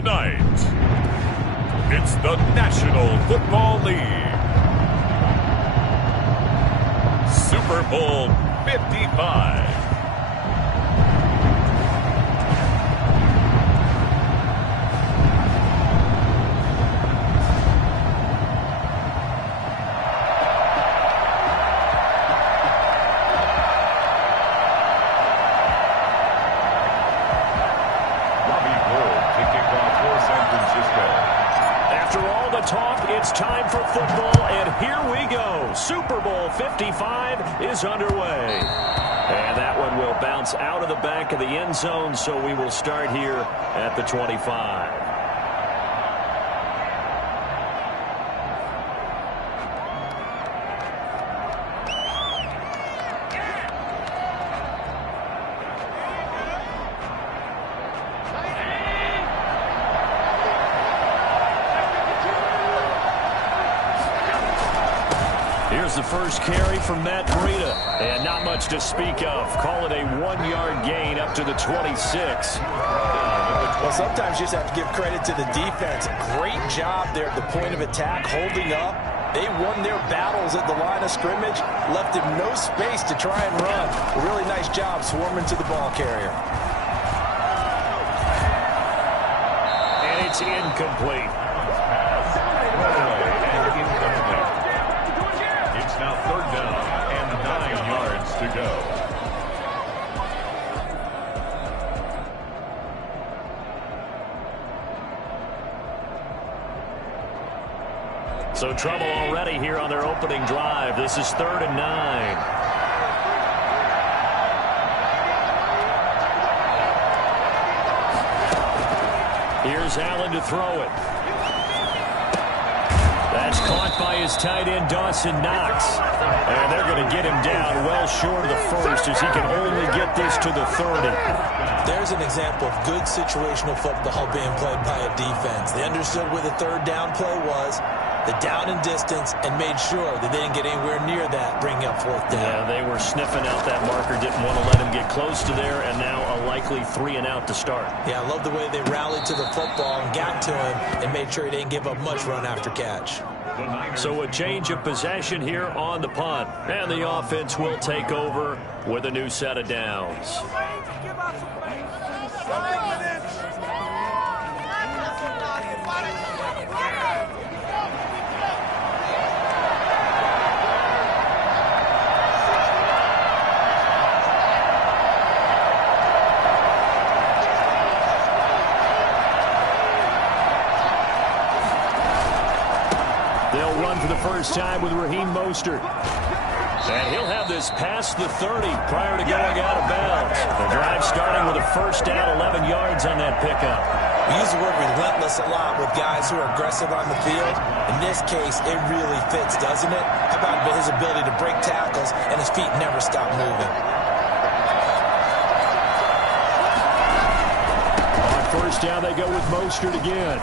Tonight, it's the National Football League. Super Bowl 55. It's time for football, and here we go. Super Bowl 55 is underway. And that one will bounce out of the back of the end zone, so we will start here at the 25. Here's the first carry from Matt Breida, and not much to speak of. Call it a 1-yard gain up to the 26. Well, sometimes you just have to give credit to the defense. Great job there at the point of attack, holding up. They won their battles at the line of scrimmage, left him no space to try and run. A really nice job swarming to the ball carrier. And it's incomplete. Now 3rd down and 9 yards to go. So trouble already here on their opening drive. This is 3rd and 9. Here's Allen to throw it. That's caught by his tight end, Dawson Knox. And they're going to get him down well short of the first as he can only get this to the 30. There's an example of good situational football being played by a defense. They understood where the 3rd down play was, the down and distance, and made sure that they didn't get anywhere near that, bringing up 4th down. Yeah, they were sniffing out that marker, didn't want to let him get close to there, and now a likely 3 and out to start. Yeah, I love the way they rallied to the football and got to him and made sure he didn't give up much run after catch. So a change of possession here on the punt, and the offense will take over with a new set of downs. They'll run for the first time with Raheem Mostert. And he'll have this past the 30 prior to going out of bounds. The drive starting with a first down, 11 yards on that pickup. We use the word relentless a lot with guys who are aggressive on the field. In this case, it really fits, doesn't it? How about his ability to break tackles and his feet never stop moving? On first down, they go with Mostert again.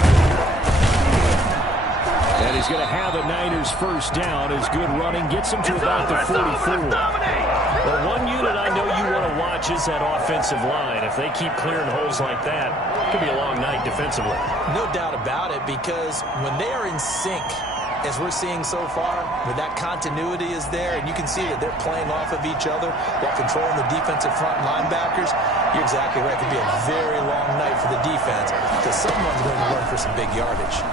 And he's going to have the Niners first down. His good running gets him to about the 44. Well, one unit I know you want to watch is that offensive line. If they keep clearing holes like that, it could be a long night defensively. No doubt about it, because when they are in sync, as we're seeing so far, where that continuity is there, and you can see that they're playing off of each other while controlling the defensive front linebackers, you're exactly right. It could be a very long night for the defense because someone's going to run for some big yardage.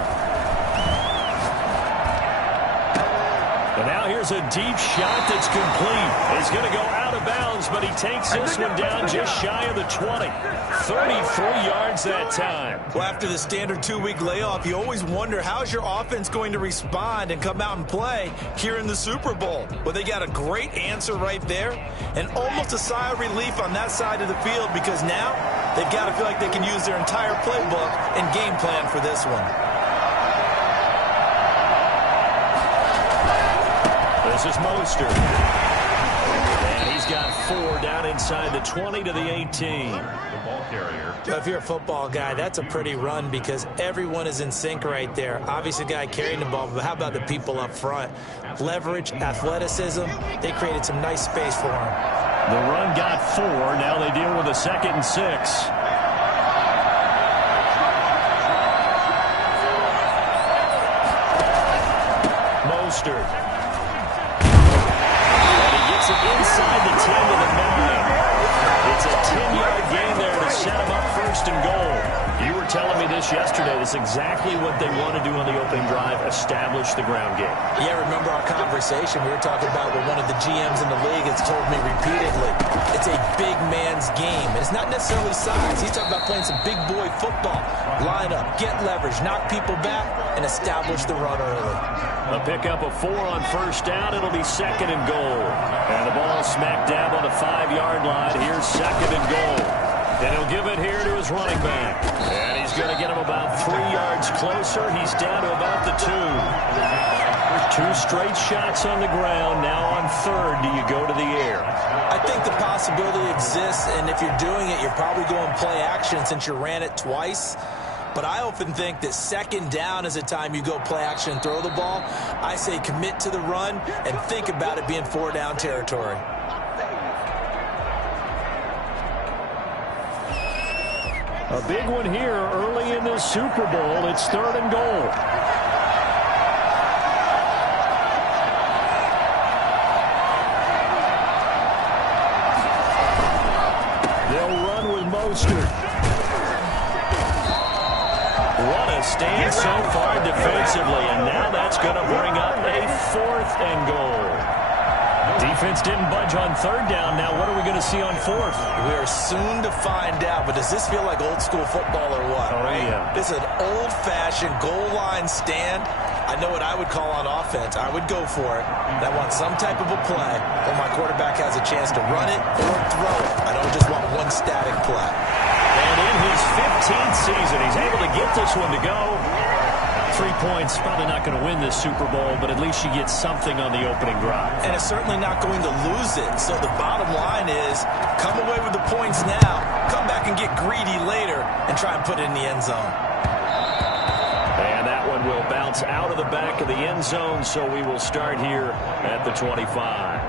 And now here's a deep shot that's complete. He's going to go out of bounds, but he takes this one down just shy of the 20. 33 yards that time. Well, after the standard 2-week layoff, you always wonder how's your offense going to respond and come out and play here in the Super Bowl. Well, they got a great answer right there and almost a sigh of relief on that side of the field because now they've got to feel like they can use their entire playbook and game plan for this one. This is Mostert. And he's got 4 down inside the 20 to the 18. The ball carrier. If you're a football guy, that's a pretty run because everyone is in sync right there. Obviously, the guy carrying the ball, but how about the people up front? Leverage, athleticism, they created some nice space for him. The run got 4. Now they deal with a 2nd and 6. Mostert. And he gets it inside the 10 to the 9. It's a 10-yard gain there to set him up first and goal. You were telling me this yesterday. That's exactly what they want to do on the opening drive, establish the ground game. Yeah, remember our conversation? We were talking about what one of the GMs in the league has told me repeatedly. It's a big man's game, and it's not necessarily size. He's talking about playing some big boy football. Line up, get leverage, knock people back, and establish the run early. A pickup of 4 on first down. It'll be second and goal. And the ball smack dab on the 5-yard line. Here's second and goal. And he'll give it here to his running back. And he's going to get him about 3 yards closer. He's down to about the 2. 2 straight shots on the ground. Now on third, do you go to the air? I think the possibility exists, and if you're doing it, you're probably going play action since you ran it twice. But I often think that second down is a time you go play action and throw the ball. I say commit to the run and think about it being 4-down territory. A big one here early in this Super Bowl. It's third and goal. They'll run with Mostert. What a stand so far defensively, and now that's going to bring up a 4th and goal. Defense didn't budge on third down. Now what are we going to see on 4th? We are soon to find out, but does this feel like old school football or what? Oh, right? Yeah. This is an old-fashioned goal line stand. I know what I would call on offense. I would go for it. And I want some type of a play where my quarterback has a chance to run it or throw it. I don't just want one static play. And in his 15th season, he's able to get this one to go. 3 points, probably not going to win this Super Bowl, but at least you get something on the opening drive. And it's certainly not going to lose it. So the bottom line is, come away with the points now, come back and get greedy later, and try and put it in the end zone. And that one will bounce out of the back of the end zone, so we will start here at the 25.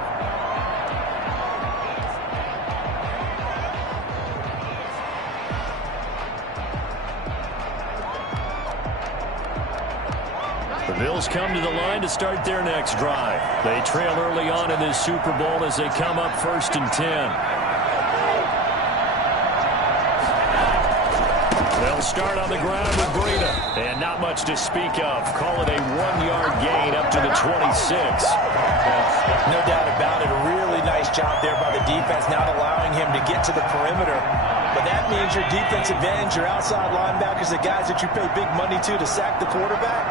The Bills come to the line to start their next drive. They trail early on in this Super Bowl as they come up 1st and 10. They'll start on the ground with Breida. And not much to speak of. Call it a 1-yard gain up to the 26. No doubt about it. A really nice job there by the defense, not allowing him to get to the perimeter. But that means your defensive ends, your outside linebackers, the guys that you pay big money to sack the quarterback,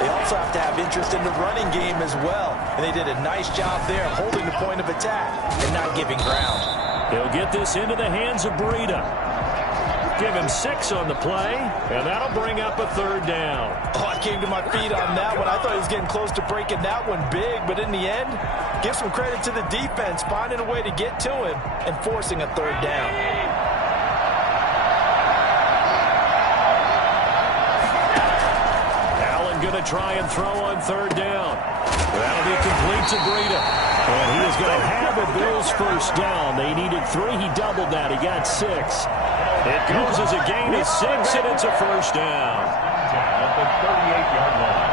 they also have to have interest in the running game as well. And they did a nice job there holding the point of attack and not giving ground. He'll get this into the hands of Breida. Give him 6 on the play, and that'll bring up a 3rd down. Oh, I came to my feet on that one. I thought he was getting close to breaking that one big, but in the end, give some credit to the defense, finding a way to get to him and forcing a 3rd down. Going to try and throw on 3rd down. That'll be complete to Breida. And he is going to have a Bills 1st down. They needed 3. He doubled that. He got 6. It goes as a gain of 6, and it's a 1st down. At the 38-yard line.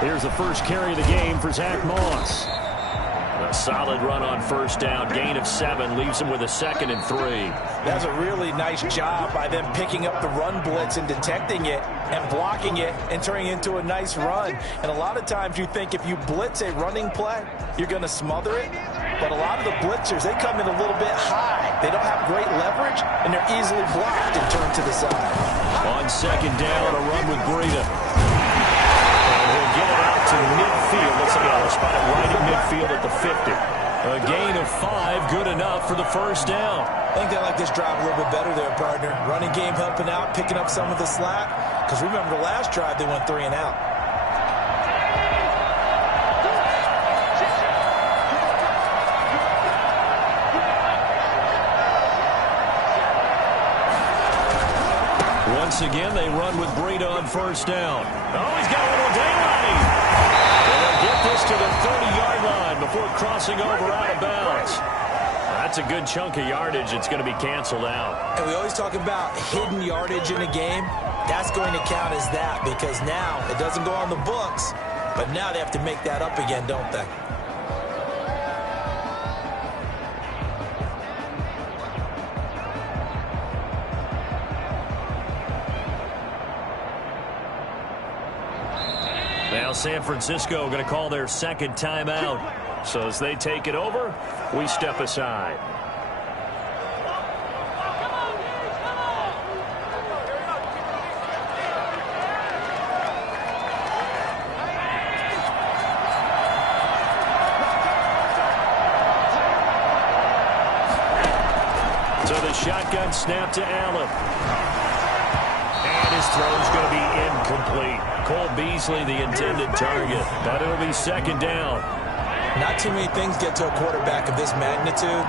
Here's the first carry of the game for Zach Moss. A solid run on 1st down. Gain of 7 leaves him with a 2nd and 3. That's a really nice job by them picking up the run blitz and detecting it and blocking it and turning it into a nice run. And a lot of times you think if you blitz a running play, you're going to smother it. But a lot of the blitzers, they come in a little bit high. They don't have great leverage, and they're easily blocked and turned to the side. On 2nd down, a run with Breida. Get it out to midfield. Let's spot it right in midfield at the 50. A gain of 5, good enough for the 1st down. I think they like this drive a little bit better there, partner. Running game helping out, picking up some of the slack. Because remember the last drive, they went 3 and out. Once again, they run with Breida on first down. Oh, he's got a little daylight. They'll get this to the 30-yard line before crossing over out of bounds. That's a good chunk of yardage. It's going to be canceled out. And we always talk about hidden yardage in a game. That's going to count as that because now it doesn't go on the books, but now they have to make that up again, don't they? Now San Francisco going to call their second timeout. So as they take it over, we step aside. So the shotgun snap to Allen. And his throw's going to be incomplete. Cole Beasley, the intended target. But it'll be second down. Not too many things get to a quarterback of this magnitude,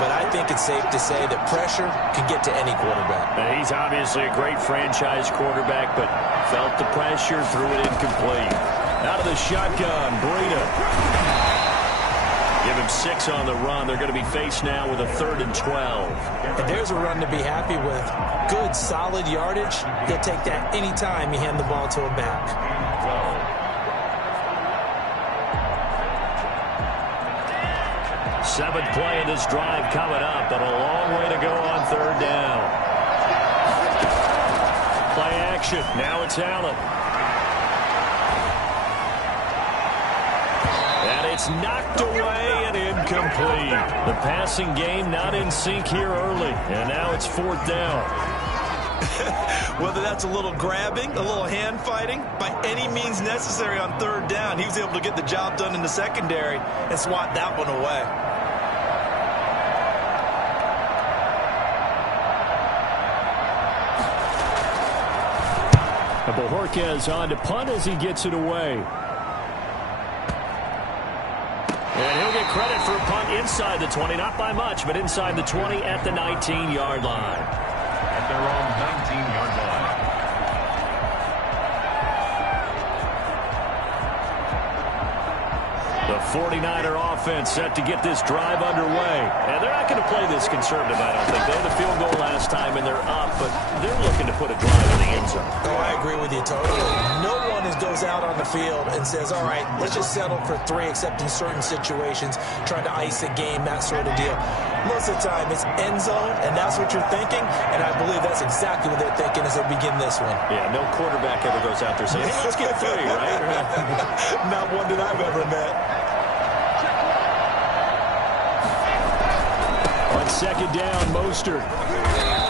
but I think it's safe to say that pressure can get to any quarterback. And he's obviously a great franchise quarterback, but felt the pressure, threw it incomplete. Out of the shotgun, Breida. Give him 6 on the run. They're going to be faced now with a 3rd and 12. And there's a run to be happy with. Good, solid yardage. He'll take that anytime you hand the ball to a back. 7th play of this drive coming up, but a long way to go on 3rd down. Play action. Now it's Allen. And it's knocked away and incomplete. The passing game not in sync here early, and now it's 4th down. Whether that's a little grabbing, a little hand fighting, by any means necessary on 3rd down, he was able to get the job done in the secondary and swat that one away. Bojorquez on to punt as he gets it away. And he'll get credit for a punt inside the 20, not by much, but inside the 20 at the 19-yard line. At their own 19-yard line. The 49er offense set to get this drive underway. And they're not going to play this conservative, I don't think. They had a field goal last time, and they're up, but they're looking to put a drive in the end zone. Oh, I agree with you totally. No one goes out on the field and says, all right, let's just settle for 3, except in certain situations, trying to ice a game, that sort of deal. Most of the time, it's end zone, and that's what you're thinking, and I believe that's exactly what they're thinking as they begin this one. Yeah, no quarterback ever goes out there saying, hey, let's get 3, right? Not one that I've ever met. On 2nd down, Mostert.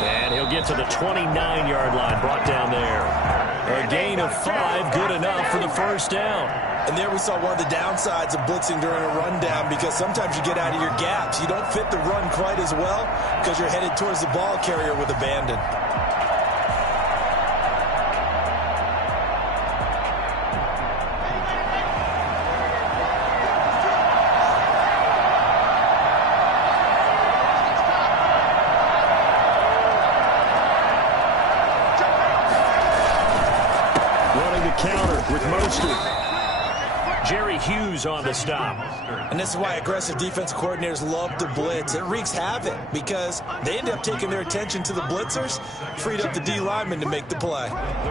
And he'll get to the 29-yard line, brought down there. A gain of 5, good enough for the 1st down. And there we saw one of the downsides of blitzing during a rundown, because sometimes you get out of your gaps. You don't fit the run quite as well because you're headed towards the ball carrier with abandon. With Mostert. Jerry Hughes on the stop. And this is why aggressive defensive coordinators love to blitz. It wreaks havoc because they end up taking their attention to the blitzers, freed up the D lineman to make the play.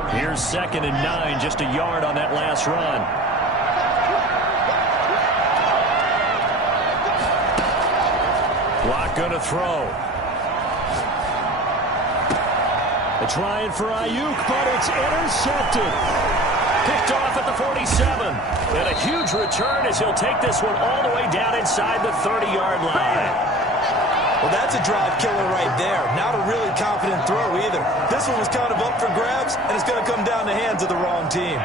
Here's 2nd and 9, just a yard on that last run. Block gonna throw. They're trying for Ayuk, but it's intercepted. Picked off at the 47. And a huge return as he'll take this one all the way down inside the 30-yard line. Well, that's a drive killer right there. Not a really confident throw either. This one was kind of up for grabs, and it's going to come down the hands of the wrong team.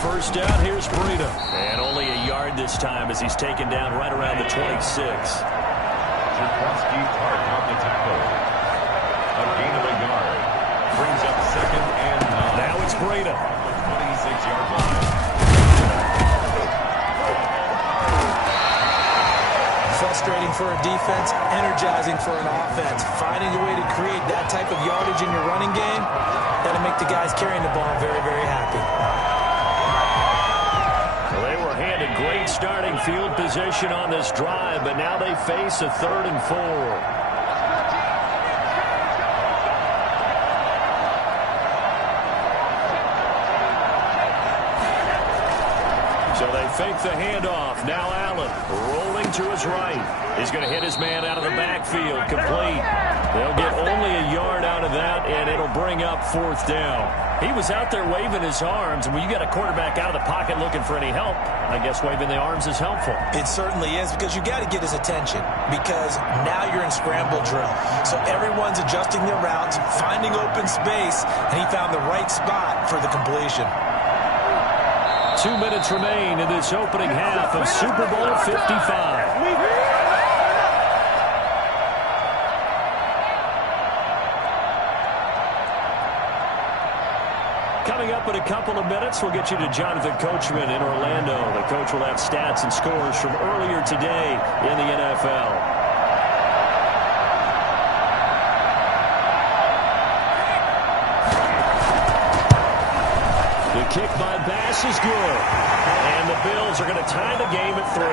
First down, here's Breida. And only a yard this time as he's taken down right around the 26. on the tackle. A gain of a yard. Brings up 2nd and 9. Now it's Breda. 26-yard line. Frustrating for a defense, energizing for an offense. Finding a way to create that type of yardage in your running game, that'll make the guys carrying the ball very, very happy. Well, they were handed great starting field position on this drive, but now they face a 3rd and 4. So they fake the handoff. Now Allen rolling to his right. He's going to hit his man out of the backfield. Complete. They'll get only a yard out of that, and it'll bring up 4th down. He was out there waving his arms, and when you got a quarterback out of the pocket looking for any help, I guess waving the arms is helpful. It certainly is, because you got to get his attention, because now you're in scramble drill. So everyone's adjusting their routes, finding open space, and he found the right spot for the completion. 2 minutes remain in this opening half of Super Bowl 55. Coming up in a couple of minutes, we'll get you to Jonathan Coachman in Orlando. The coach will have stats and scores from earlier today in the NFL. The kick by Bass is good. And the Bills are going to tie the game at 3.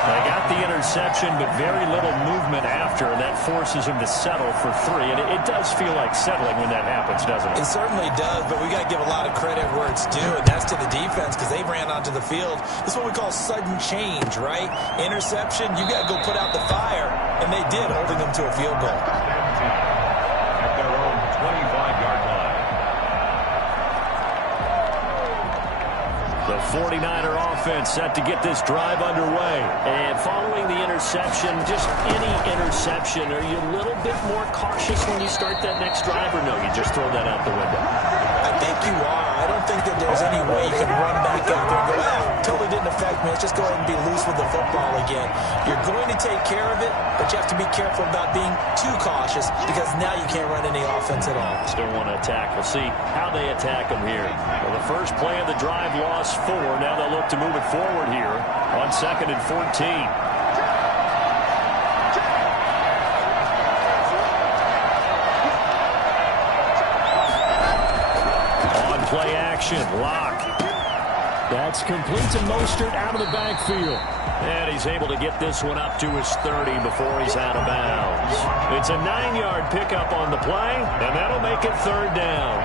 They got the interception, but very little movement after, and that forces him to settle for 3. And it does feel like settling when that happens, doesn't it? It certainly does, but we got to give a lot of credit where it's due, and that's to the defense, because they ran onto the field. This is what we call sudden change, right? Interception, you got to go put out the fire, and they did, holding them to a field goal. At their own 25-yard line. The 49er offense set to get this drive underway. And following the interception, just any interception, are you a little bit more cautious when you start that next drive, or no, you just throw that out the window? I think you are. I don't think that there's any way you can run back out there and go, totally didn't affect me. Let's just go ahead and be loose with the football again. You're going to take care of it, but you have to be careful about being too cautious, because now you can't run any offense at all. Still want to attack. We'll see how they attack them here. Well, the first play of the drive lost 4. Now they'll look to move it forward here on 2nd and 14. Play action, lock. That's complete to Mostert out of the backfield. And he's able to get this one up to his 30 before he's out of bounds. It's a 9-yard pickup on the play, and that'll make it 3rd down.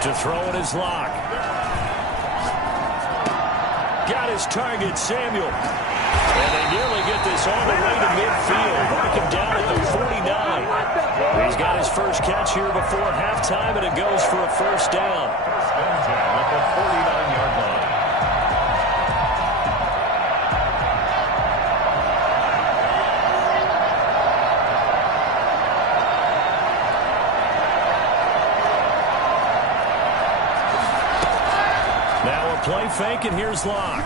To throw it is Locke. Got his target, Samuel. And they nearly get this all the way to midfield. Mark him down at the 49. He's got his first catch here before halftime, and it goes for a 1st down. At the 49-yard line. Play fake, and here's Locke.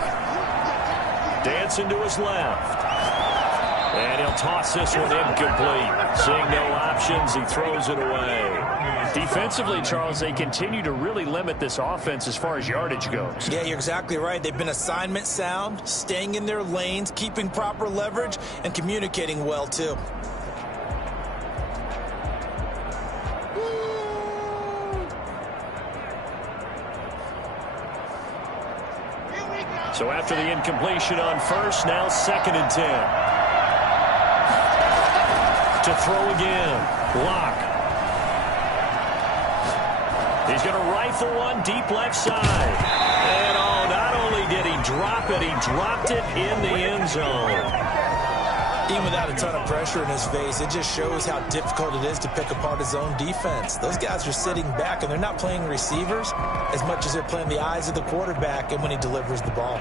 Dancing to his left. And he'll toss this one incomplete. Seeing no options, he throws it away. Defensively, Charles, they continue to really limit this offense as far as yardage goes. Yeah, you're exactly right. They've been assignment sound, staying in their lanes, keeping proper leverage, and communicating well, too. So after the incompletion on 1st, now 2nd and 10. To throw again. Locke. He's going to rifle one deep left side. And not only did he drop it, he dropped it in the end zone. Even without a ton of pressure in his face, it just shows how difficult it is to pick apart his own defense. Those guys are sitting back, and they're not playing receivers as much as they're playing the eyes of the quarterback and when he delivers the ball.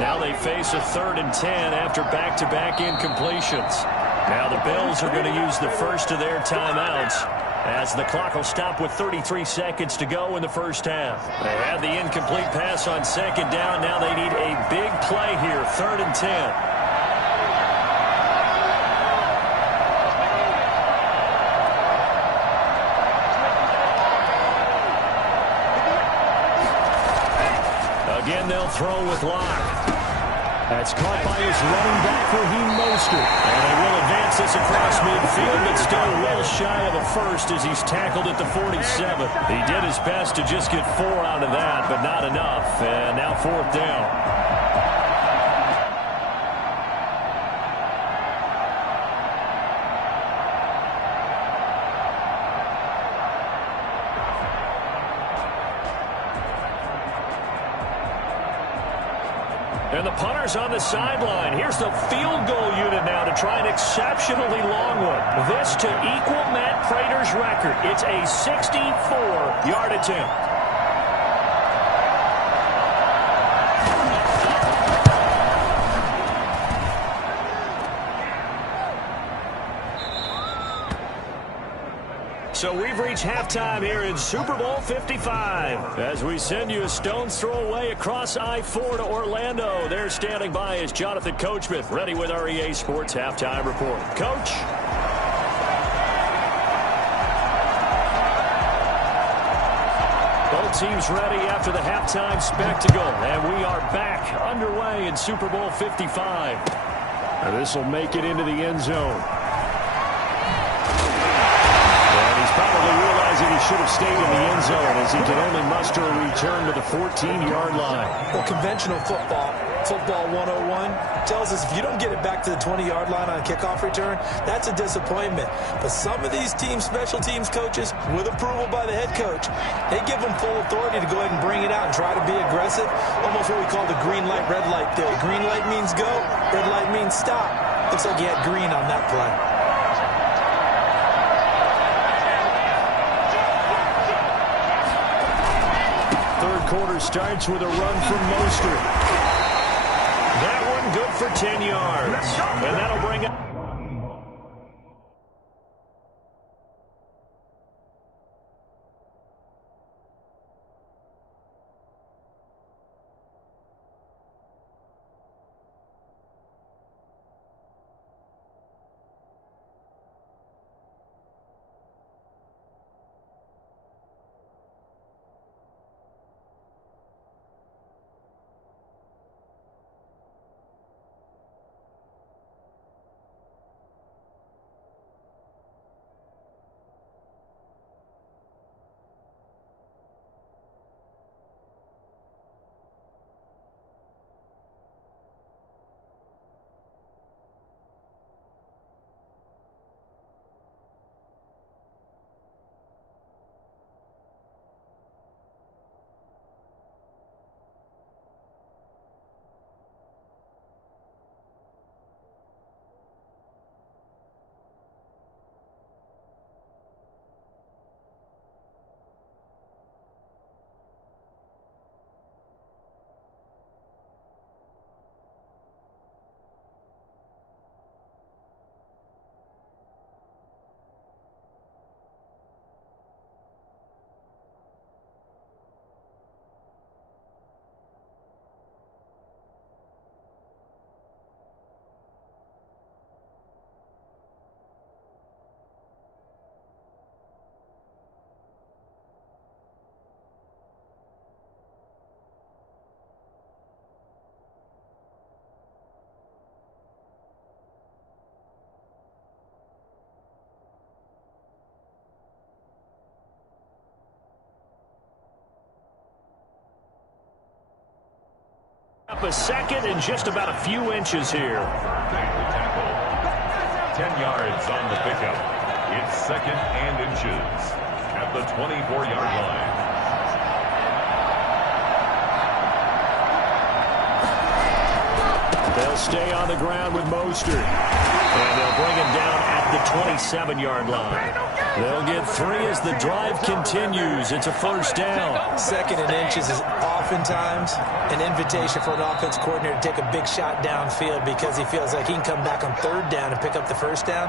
Now they face a 3rd and 10 after back-to-back incompletions. Now the Bills are going to use the first of their timeouts, as the clock will stop with 33 seconds to go in the first half. They had the incomplete pass on 2nd down. Now they need a big play here, 3rd and 10. Again, they'll throw with Locke. That's caught by his running back, Raheem Mostert. And they will advance this across midfield, but still well shy of a first as he's tackled at the 47. He did his best to just get 4 out of that, but not enough. And now 4th down. And the punter's on the sideline. Here's the field goal unit now to try an exceptionally long one. This to equal Matt Prater's record. It's a 64-yard attempt. So we've reached halftime here in Super Bowl 55. As we send you a stone's throw away across I-4 to Orlando. There standing by is Jonathan Coachman, ready with our EA Sports Halftime Report. Coach. Both teams ready after the halftime spectacle. And we are back underway in Super Bowl 55. And this will make it into the end zone. Probably realizing he should have stayed in the end zone as he can only muster a return to the 14-yard line. Well, conventional football 101, tells us if you don't get it back to the 20-yard line on a kickoff return, that's a disappointment. But some of these teams, special teams coaches, with approval by the head coach, they give them full authority to go ahead and bring it out and try to be aggressive, almost what we call the green light, red light theory. Green light means go, red light means stop. Looks like he had green on that play. Quarter starts with a run from Mostert. That one good for 10 yards. And that'll bring it. Up a second and just about a few inches here. 10 yards on the pickup. It's 2nd and inches at the 24-yard line. They'll stay on the ground with Mostert. And they'll bring him down at the 27-yard line. They'll get 3 as the drive continues. It's a first down. 2nd and inches is oftentimes an invitation for an offense coordinator to take a big shot downfield because he feels like he can come back on 3rd down and pick up the first down.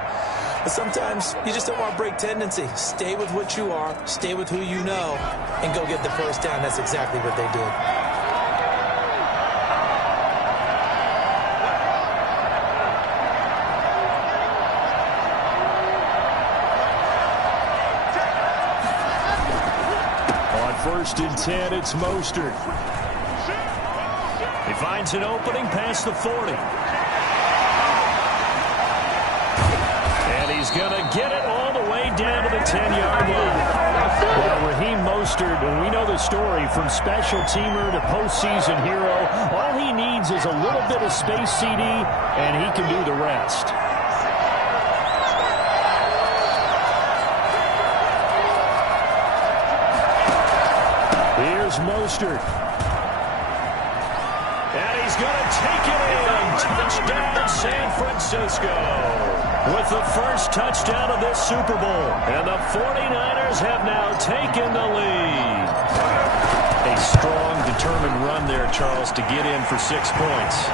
But sometimes you just don't want to break tendency. Stay with what you are, stay with who you know, and go get the first down. That's exactly what they did. On 1st and 10, it's Mostert. He finds an opening past the 40. And he's going to get it all the way down to the 10-yard line. Well, Raheem Mostert, we know the story, from special teamer to postseason hero. All he needs is a little bit of space, CD, and he can do the rest. Here's Mostert. And he's going to take it in. Touchdown, San Francisco. With the first touchdown of this Super Bowl. And the 49ers have now taken the lead. A strong, determined run there, Charles, to get in for 6 points.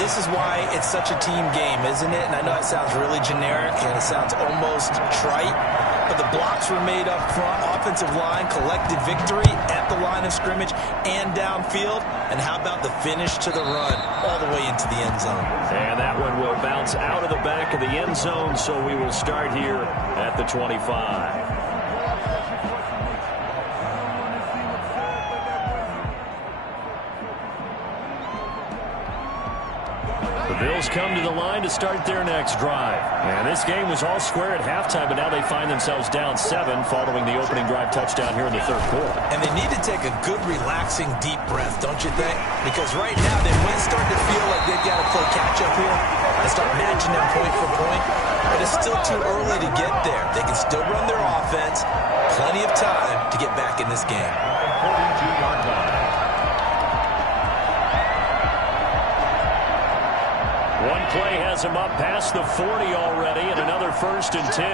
This is why it's such a team game, isn't it? And I know it sounds really generic and it sounds almost trite, but the blocks were made up front. Offensive line collected victory at the line of scrimmage and downfield. And how about the finish to the run all the way into the end zone? And that one will bounce out of the back of the end zone, so we will start here at the 25. The Bills come to the line to start their next drive. And this game was all square at halftime, but now they find themselves down 7 following the opening drive touchdown here in the 3rd quarter. And they need to take a good, relaxing, deep breath, don't you think? Because right now they might start to feel like they've got to play catch-up here and start matching them point for point. But it's still too early to get there. They can still run their offense. Plenty of time to get back in this game. 42-yard line. One play has him up past the 40 already, and another 1st and 10.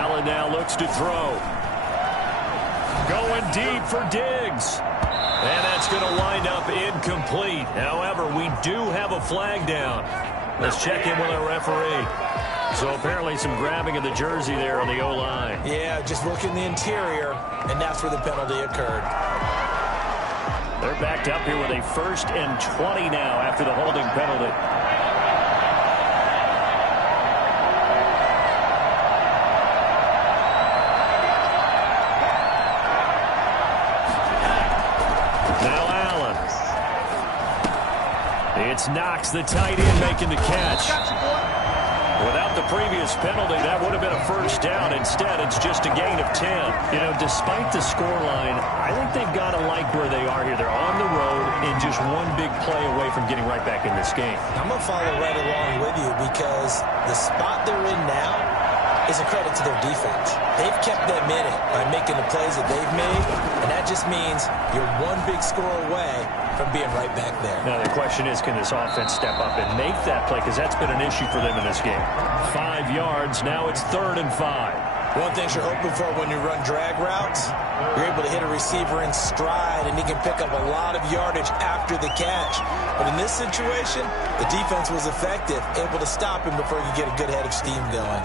Allen now looks to throw. Going deep for Diggs. And that's going to wind up incomplete. However, we do have a flag down. Let's check in with our referee. So apparently some grabbing of the jersey there on the O-line. Yeah, just look in the interior, and that's where the penalty occurred. They're backed up here with a 1st and 20 now after the holding penalty. It's Knox, the tight end, making the catch. Without the previous penalty, that would have been a first down. Instead, it's just a gain of 10. You know, despite the scoreline, I think they've got to like where they are here. They're on the road and just one big play away from getting right back in this game. I'm going to follow right along with you because the spot they're in now is a credit to their defense. They've kept them in it by making the plays that they've made, and that just means you're one big score away from being right back there. Now, the question is, can this offense step up and make that play? Because that's been an issue for them in this game. 5 yards. Now it's 3rd and 5. One thing you're hoping for when you run drag routes, you're able to hit a receiver in stride, and he can pick up a lot of yardage after the catch. But in this situation, the defense was effective, able to stop him before he could get a good head of steam going.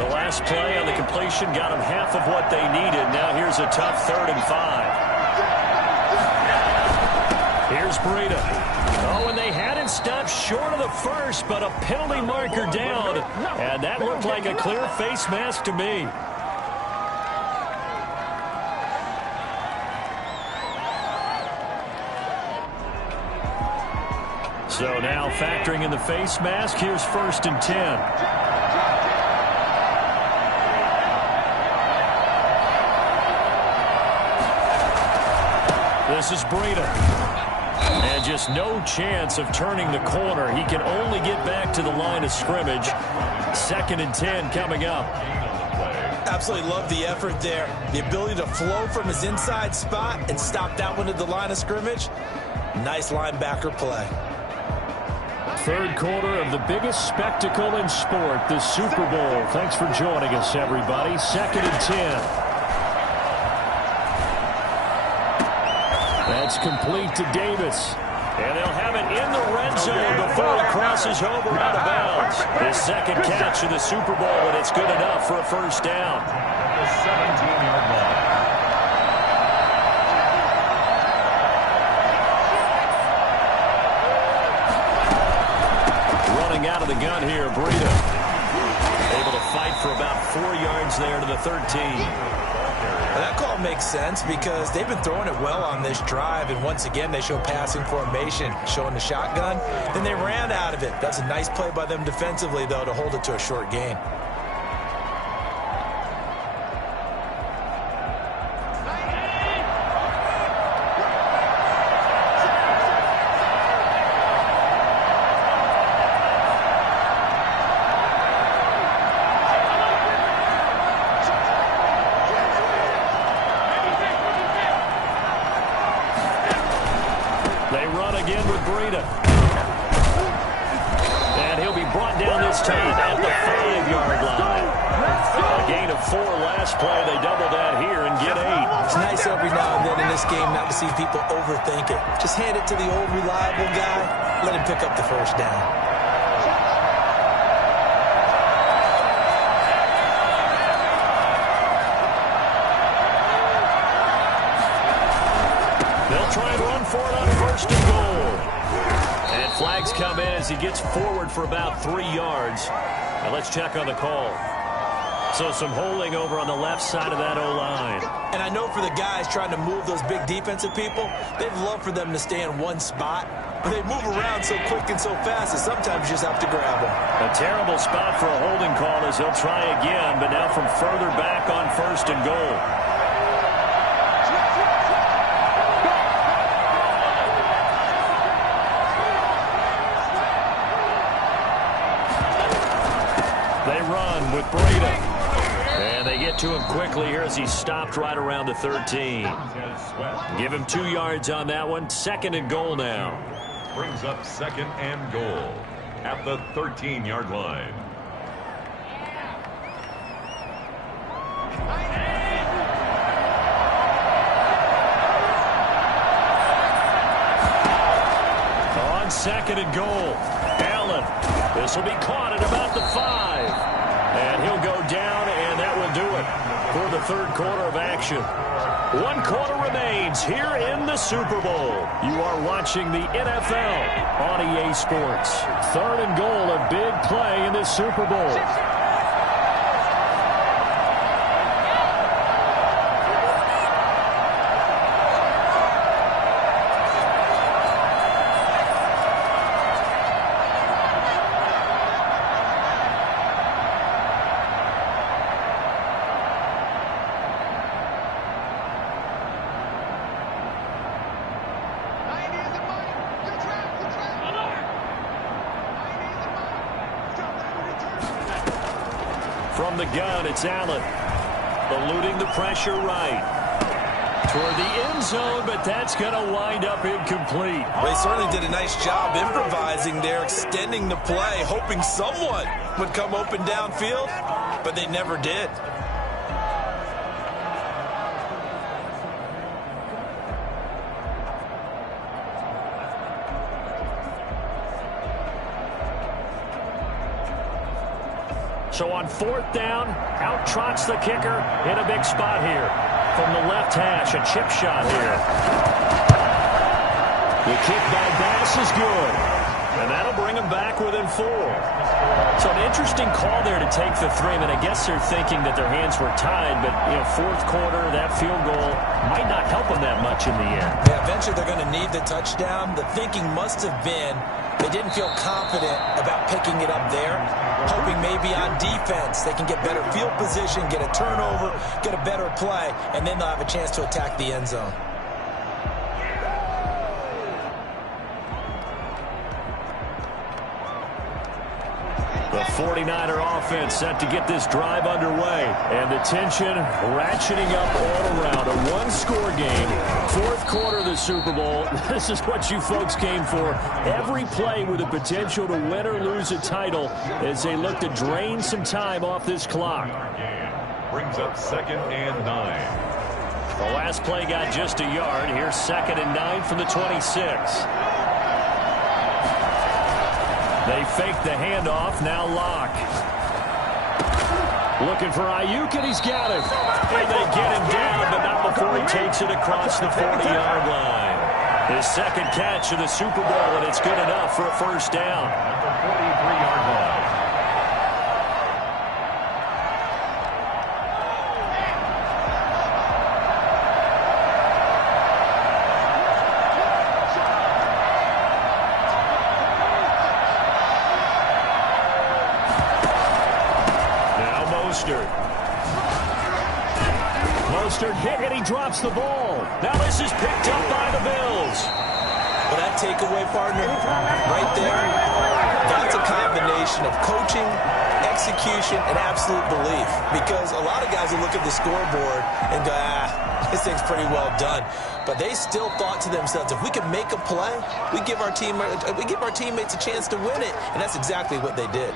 The last play on the completion got them half of what they needed. Now here's a tough 3rd and 5. Here's Breida. Oh, and they had it stopped short of the first, but a penalty marker down. And that looked like a clear face mask to me. So now factoring in the face mask, here's 1st and 10. This is Breida. And just no chance of turning the corner. He can only get back to the line of scrimmage. 2nd and 10 coming up. Absolutely love the effort there. The ability to flow from his inside spot and stop that one at the line of scrimmage. Nice linebacker play. 3rd quarter of the biggest spectacle in sport, the Super Bowl. Thanks for joining us, everybody. 2nd and 10. That's complete to Davis. And they'll have it in the red zone before it crosses over out of bounds. His 2nd catch of the Super Bowl, and it's good enough for a 1st down. The 17-yard line. Running out of the gun here, Breida. Able to fight for about 4 yards there to the 13. That call makes sense because they've been throwing it well on this drive, and once again they show passing formation, showing the shotgun. Then they ran out of it. That's a nice play by them defensively, though, to hold it to a short gain. Again with Breida. And he'll be brought down this time at the 5-yard line. A gain of 4 last play. They double that here and get 8. It's nice every now and then in this game not to see people overthink it. Just hand it to the old reliable guy. Let him pick up the 1st down. They'll try and run for it on 1st and goal. And flags come in as he gets forward for about 3 yards. Now let's check on the call. So some holding over on the left side of that O-line. And I know for the guys trying to move those big defensive people, they'd love for them to stay in one spot. But they move around so quick and so fast that sometimes you just have to grab them. A terrible spot for a holding call as he'll try again, but now from further back on 1st and goal. With Breida. And they get to him quickly here as he stopped right around the 13. Give him 2 yards on that one. 2nd and goal now. Brings up 2nd and goal at the 13-yard line. On 2nd and goal, Allen. This will be caught at about the 5. And he'll go down, and that will do it for the 3rd quarter of action. 1 quarter remains here in the Super Bowl. You are watching the NFL on EA Sports. 3rd and goal, a big play in this Super Bowl. From the gun, it's Allen. Eluding the pressure right. Toward the end zone, but that's going to wind up incomplete. They certainly did a nice job improvising there, extending the play, hoping someone would come open downfield, but they never did. So on 4th down, out trots the kicker in a big spot here. From the left hash, a chip shot here. The kick by Bass is good. And that'll bring him back within 4. So an interesting call there to take the 3. I mean, I guess they're thinking that their hands were tied, but, 4th quarter, that field goal might not help them that much in the end. Yeah, eventually they're going to need the touchdown. The thinking must have been they didn't feel confident about picking it up there, hoping maybe on defense they can get better field position, get a turnover, get a better play, and then they'll have a chance to attack the end zone. The 49er offense set to get this drive underway. And the tension ratcheting up all around. A one-score game. Fourth quarter of the Super Bowl. This is what you folks came for. Every play with the potential to win or lose a title as they look to drain some time off this clock. Brings up 2nd and 9. The last play got just a yard. Here's 2nd and 9 from the 26. They fake the handoff. Now Locke. Looking for Ayuk, and he's got him. And they get him down, but not before he takes it across the 40-yard line. His second catch of the Super Bowl, and it's good enough for a first down. At the 43-yard line. Mostert hit, and he drops the ball. Now this is picked up by the Bills. Well, that takeaway, partner, right there, that's a combination of coaching, execution, and absolute belief. Because a lot of guys will look at the scoreboard and go, this thing's pretty well done. But they still thought to themselves, if we can make a play, we give our teammates a chance to win it. And that's exactly what they did.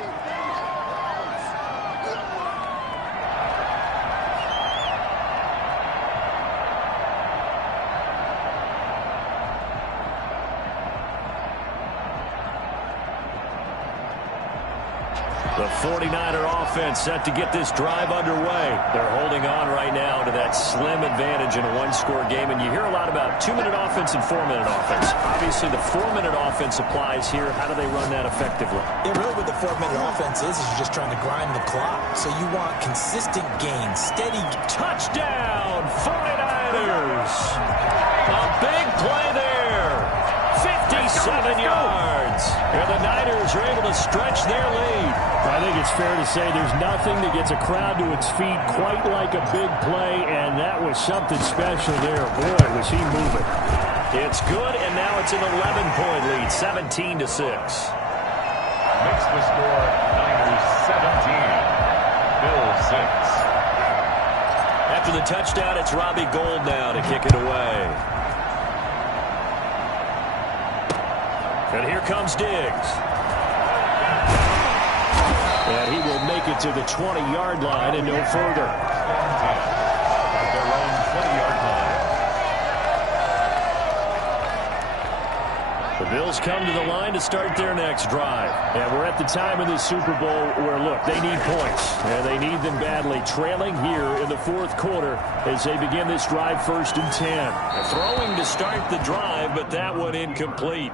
The 49er offense set to get this drive underway. They're holding on right now to that slim advantage in a one-score game. And you hear a lot about 2-minute offense and 4-minute offense. Obviously, the 4-minute offense applies here. How do they run that effectively? Yeah, really what the 4-minute offense is you're just trying to grind the clock. So you want consistent gains, steady. Touchdown, 49ers. A big play there. 57 yards. And the Niners are able to stretch their lead. I think it's fair to say there's nothing that gets a crowd to its feet quite like a big play, and that was something special there. Boy, was he moving. It's good, and now it's an 11-point lead, 17-6. Makes the score Niners 17, Bills 6. After the touchdown, it's Robbie Gould now to kick it away. And here comes Diggs. And he will make it to the 20-yard line and no further. At their own 20-yard line. The Bills come to the line to start their next drive. And we're at the time of this Super Bowl where, look, they need points. And they need them badly. Trailing here in the fourth quarter as they begin this drive 1st and 10. Throwing to start the drive, but that one incomplete.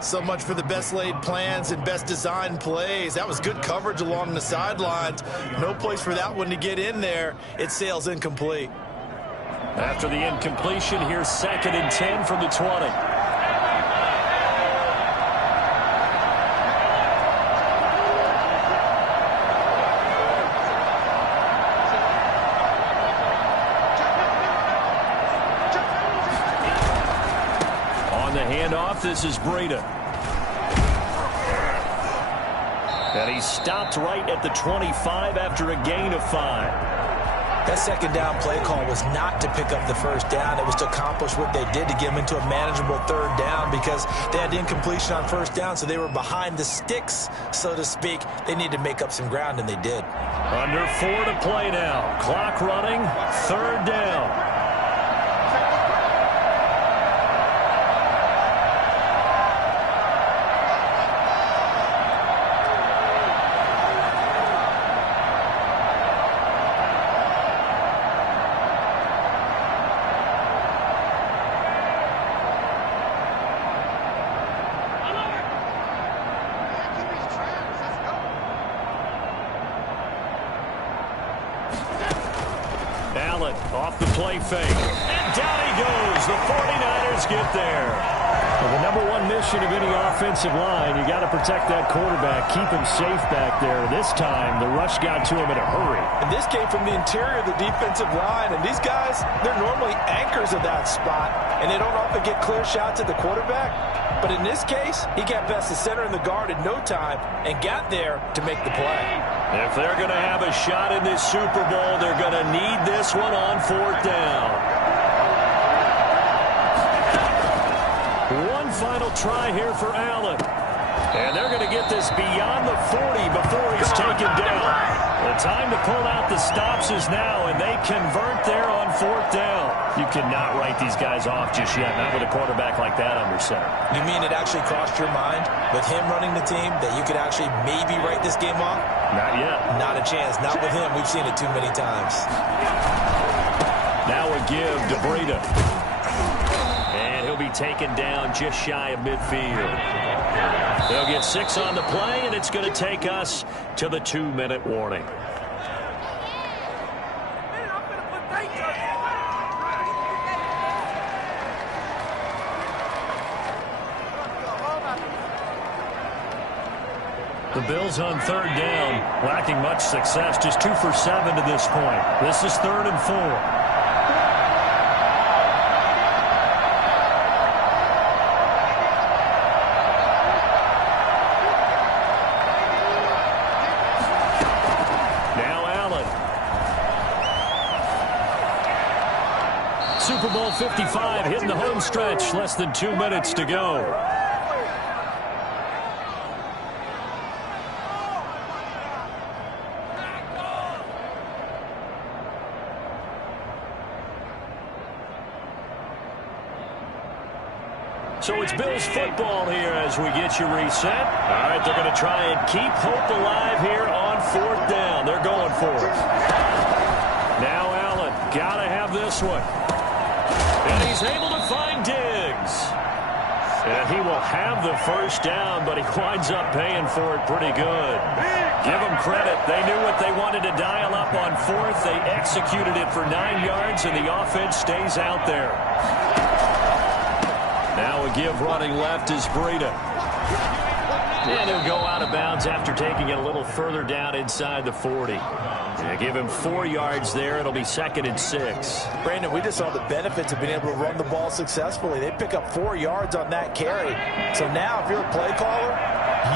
So much for the best laid plans and best designed plays. That was good coverage along the sidelines. No place for that one to get in there. It sails incomplete. After the incompletion, here's 2nd and 10 from the 20. Handoff, this is Breida. And he stopped right at the 25 after a gain of 5. That second down play call was not to pick up the first down. It was to accomplish what they did to get them into a manageable third down because they had incompletion on first down, so they were behind the sticks, so to speak. They needed to make up some ground, and they did. Under 4 to play now. Clock running, 3rd down. Off the play fake. And down he goes. The 49ers get there. Well, the #1 position of any offensive line. You got to protect that quarterback, keep him safe back there. This time, the rush got to him in a hurry. And this came from the interior of the defensive line. And these guys, they're normally anchors of that spot, and they don't often get clear shots at the quarterback. But in this case, he got past the center and the guard in no time and got there to make the play. If they're going to have a shot in this Super Bowl, they're going to need this one on 4th down. One final try here for Allen. And they're going to get this beyond the 40 before he's taken down. The time to pull out the stops is now, and they convert there on 4th down. You cannot write these guys off just yet, not with a quarterback like that under center. You mean it actually crossed your mind with him running the team that you could actually maybe write this game off? Not yet. Not a chance. Not with him. We've seen it too many times. Now a give to Breida. And he'll be taken down just shy of midfield. They'll get 6 on the play, and it's going to take us to the 2-minute warning. The Bills on 3rd down, lacking much success, just 2 for 7 to this point. This is 3rd and 4. Super Bowl 55 hitting the home stretch. Less than 2 minutes to go. So it's Bills football here as we get you reset. All right, they're going to try and keep hope alive here on 4th down. They're going for it. Now Allen, got to have this one. And he's able to find Diggs. And he will have the 1st down, but he winds up paying for it pretty good. Give them credit. They knew what they wanted to dial up on 4th. They executed it for 9 yards, and the offense stays out there. Now a give running left is Breida. And he'll go out of bounds after taking it a little further down inside the 40. Give him 4 yards there. It'll be 2nd and 6. Brandon, we just saw the benefits of being able to run the ball successfully. They pick up 4 yards on that carry. So now if you're a play caller,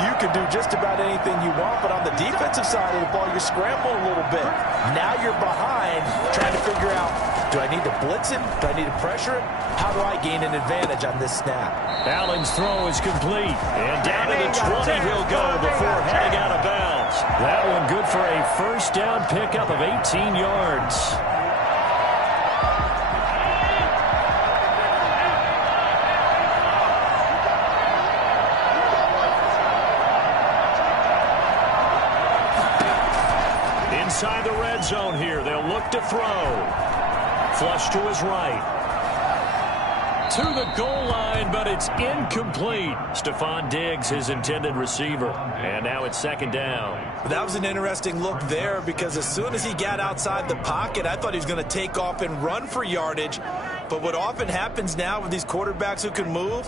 you can do just about anything you want. But on the defensive side of the ball, you're scrambling a little bit. Now you're behind trying to figure out, do I need to blitz him? Do I need to pressure him? How do I gain an advantage on this snap? Allen's throw is complete. And down to the 20 he'll go before heading out of bounds. That one good for a 1st down pickup of 18 yards. Inside the red zone here, they'll look to throw. Flush to his right. To the goal line, but it's incomplete. Stephon Diggs, his intended receiver. And now it's 2nd down. That was an interesting look there because as soon as he got outside the pocket, I thought he was going to take off and run for yardage. But what often happens now with these quarterbacks who can move,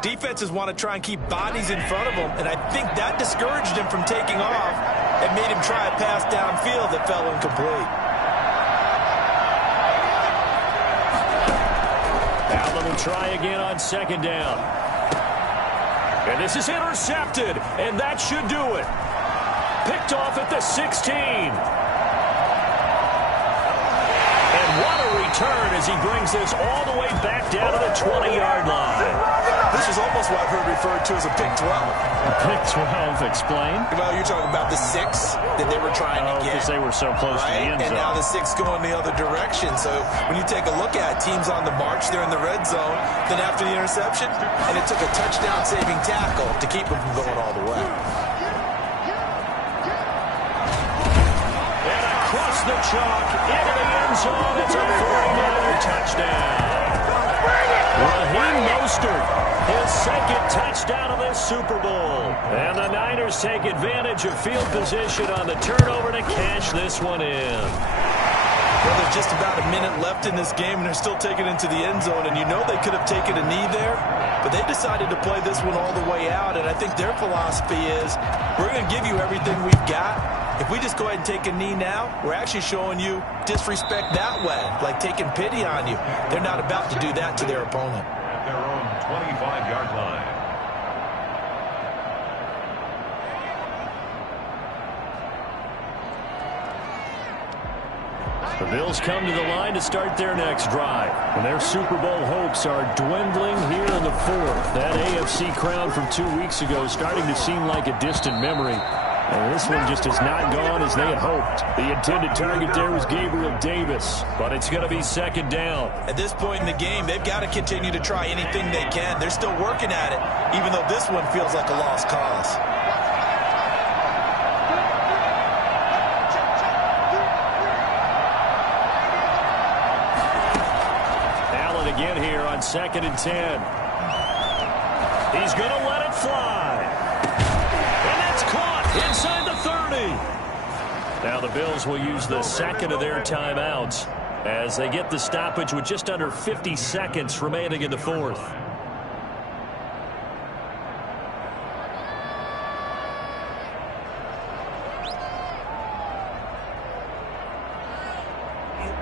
defenses want to try and keep bodies in front of them. And I think that discouraged him from taking off and made him try a pass downfield that fell incomplete. Allen will try again on 2nd down. And this is intercepted, and that should do it. Picked off at the 16. And what a return as he brings this all the way back down to the 20-yard line. This is almost what I've heard referred to as a pick 12. A pick 12, explain. Well, you're talking about the 6 that they were trying to get. Because they were so close to the end zone. And now the 6 going the other direction. So when you take a look at teams on the march, they're in the red zone. Then after the interception, and it took a touchdown-saving tackle to keep them from going all the way. And across the chalk, into the end zone, it's a 49er touchdown. Raheem Mostert, his 2nd touchdown of this Super Bowl. And the Niners take advantage of field position on the turnover to cash this one in. Well, there's just about a minute left in this game, and they're still taking it into the end zone. And you know they could have taken a knee there, but they decided to play this one all the way out. And I think their philosophy is, we're going to give you everything we've got. If we just go ahead and take a knee now, we're actually showing you disrespect that way, like taking pity on you. They're not about to do that to their opponent. At their own 25-yard line. The Bills come to the line to start their next drive. And their Super Bowl hopes are dwindling here in the fourth. That AFC crown from 2 weeks ago is starting to seem like a distant memory. And this one just has not gone as they had hoped. The intended target there was Gabriel Davis, but it's going to be second down. At this point in the game, they've got to continue to try anything they can. They're still working at it, even though this one feels like a lost cause. Again here on 2nd and 10. He's going to let it fly. And that's caught inside the 30. Now the Bills will use the second of their timeouts as they get the stoppage with just under 50 seconds remaining in the fourth.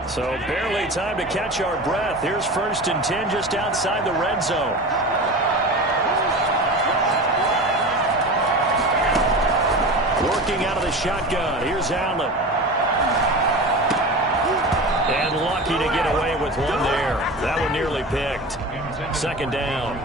So barely time to catch our breath. Here's 1st and 10 just outside the red zone. Working out of the shotgun. Here's Allen. And lucky to get away with one there. That one nearly picked. Second down.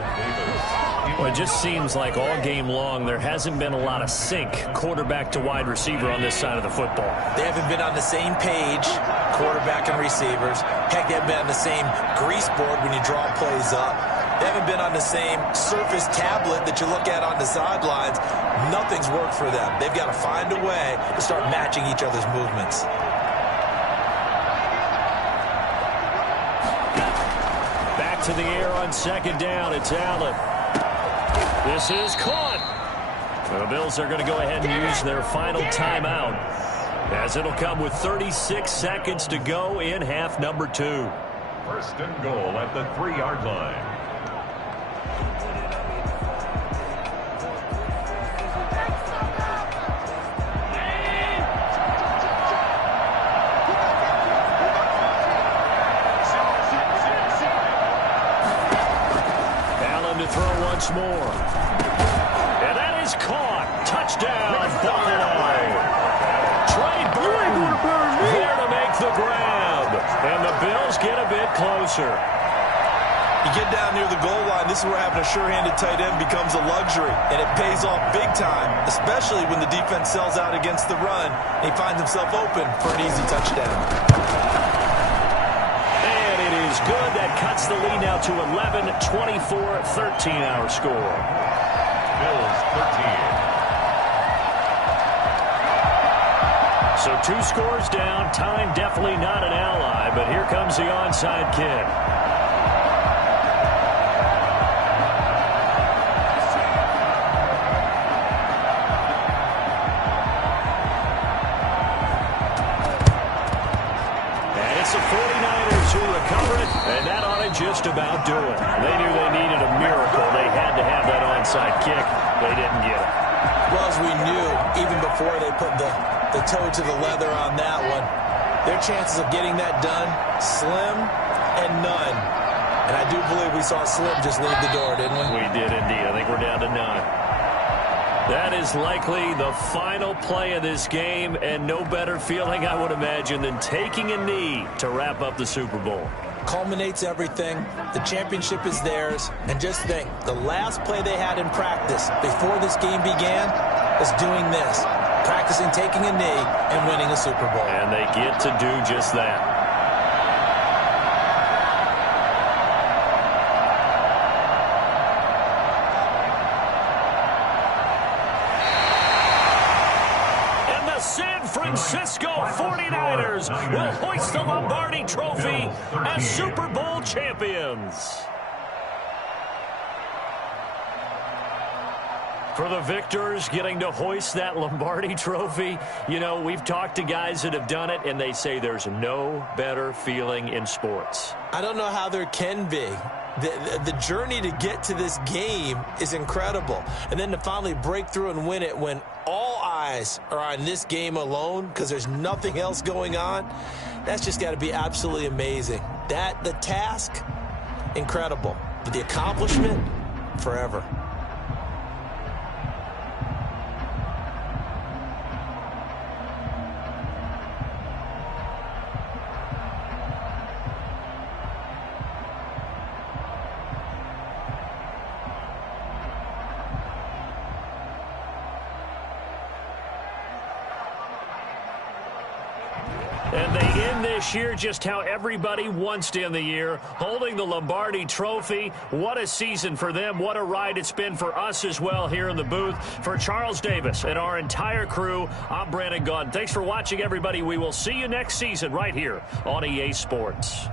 Well, it just seems like all game long there hasn't been a lot of sync quarterback to wide receiver on this side of the football. They haven't been on the same page, quarterback and receivers. Heck, they haven't been on the same grease board when you draw plays up. They haven't been on the same surface tablet that you look at on the sidelines. Nothing's worked for them. They've got to find a way to start matching each other's movements. Back to the air on second down. It's Allen. This is caught. The Bills are going to go ahead and use their final timeout, as it'll come with 36 seconds to go in half number 2. 1st and goal at the 3-yard line. Allen to throw once more. And that is caught. Touchdown, Buffalo. Trey Burton there to make the grab. And the Bills get a bit closer. You get down near the goal line, this is where having a sure-handed tight end becomes a luxury, and it pays off big time, especially when the defense sells out against the run, and he finds himself open for an easy touchdown. And it is good. That cuts the lead now to 11, 24, 13 our score. Bills 13. So 2 scores down. Time definitely not an ally, but here comes the onside kick. And it's the 49ers who recover it, and that ought to just about do it. They knew they needed a miracle. They had to have that onside kick. They didn't get it. Well, as we knew, even before they put the toe to the leather on that one, their chances of getting that done, slim and none. And I do believe we saw Slim just leave the door, didn't we? We did indeed. I think we're down to none. That is likely the final play of this game, and no better feeling, I would imagine, than taking a knee to wrap up the Super Bowl. Culminates everything. The championship is theirs. And just think, the last play they had in practice before this game began is doing this. Practicing taking a knee and winning a Super Bowl. And they get to do just that. And the San Francisco 49ers will hoist the Lombardi Trophy as Super Bowl champions. For the victors, getting to hoist that Lombardi trophy, you know, we've talked to guys that have done it, and they say there's no better feeling in sports. I don't know how there can be. The journey to get to this game is incredible. And then to finally break through and win it when all eyes are on this game alone because there's nothing else going on, that's just got to be absolutely amazing. The task, incredible. But the accomplishment, forever. And they end this year just how everybody wants to end the year, holding the Lombardi trophy. What a season for them. What a ride it's been for us as well here in the booth. For Charles Davis and our entire crew, I'm Brandon Gaudin. Thanks for watching, everybody. We will see you next season right here on EA Sports.